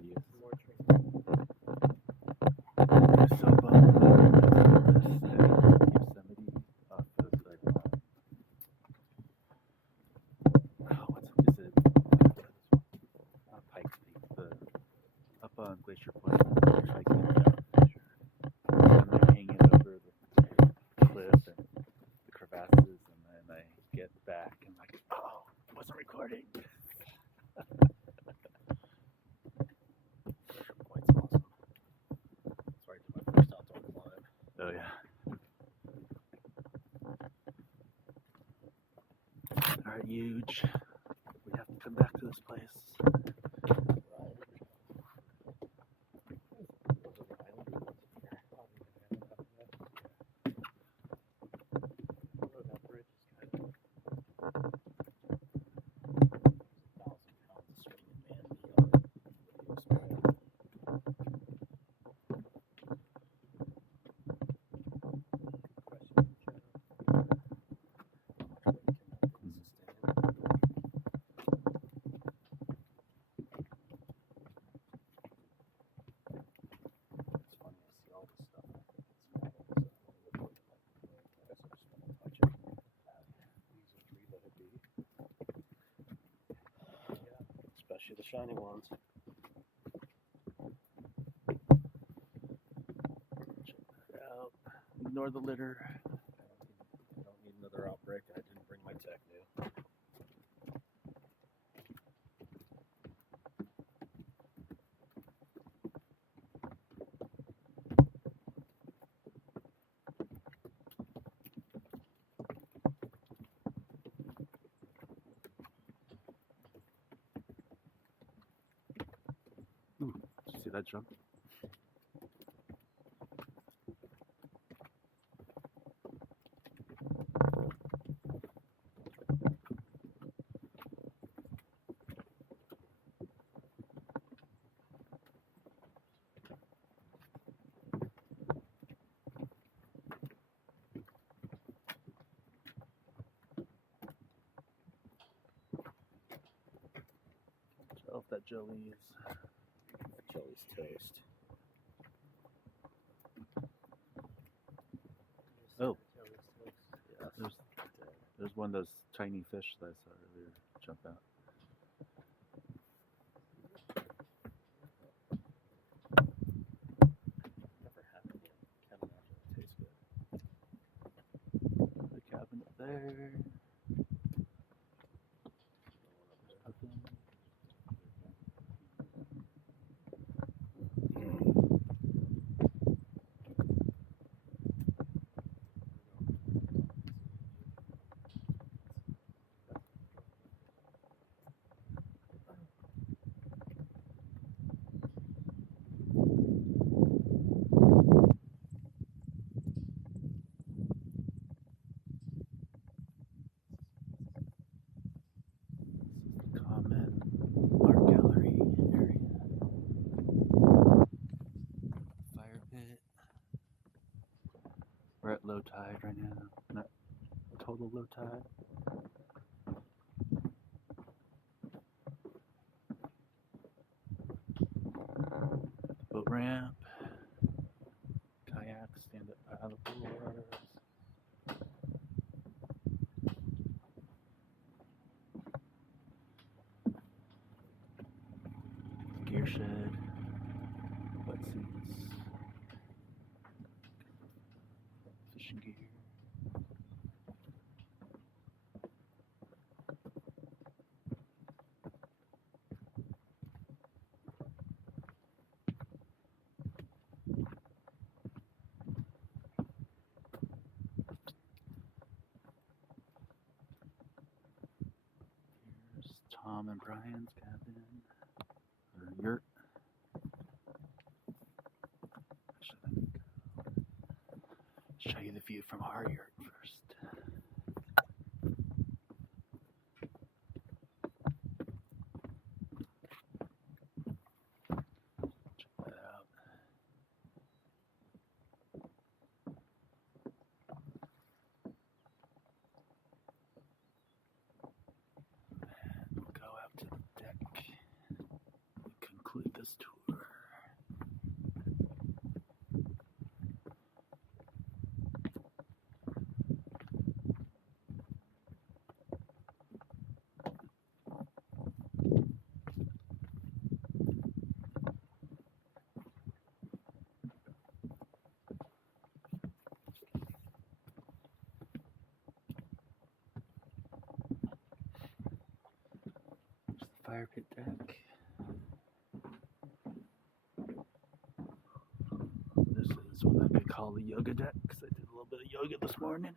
videos. More trees. I'm so bummed about this Yosemite off of the, is it Pikes Peak, up on Glacier Point, hiking down. I'm hanging over the cliff and the crevasses, and then I get back and like, oh, it wasn't recording. Glacier Point's awesome. That's where I did my first outdoor climb. Oh yeah. Alright, huge. We have to come back to this place. Especially the shiny ones. Check that out. Ignore the litter. I don't need another outbreak. I didn't bring my tech new. Ooh, did you see that jump? Tell if that jelly is. That jelly's toast. Oh. Yes. There's one of those tiny fish that I saw earlier jump out. Never had it yet. Can't imagine it tastes good. The cabinet there. Nothing. Common art gallery area. Fire pit. We're at low tide right now. Not total low tide. Boat ramp. Kayak, stand-up paddleboards. Gear shed. Wet seats. Fishing gear. Here's Tom and Brian's cabin. Or yurt. Show you the view from our yurt first. Check that out. And we'll go out to the deck and conclude this Cabins tour. There's the fire pit deck. This is what I could call the yoga deck because I did a little bit of yoga this morning.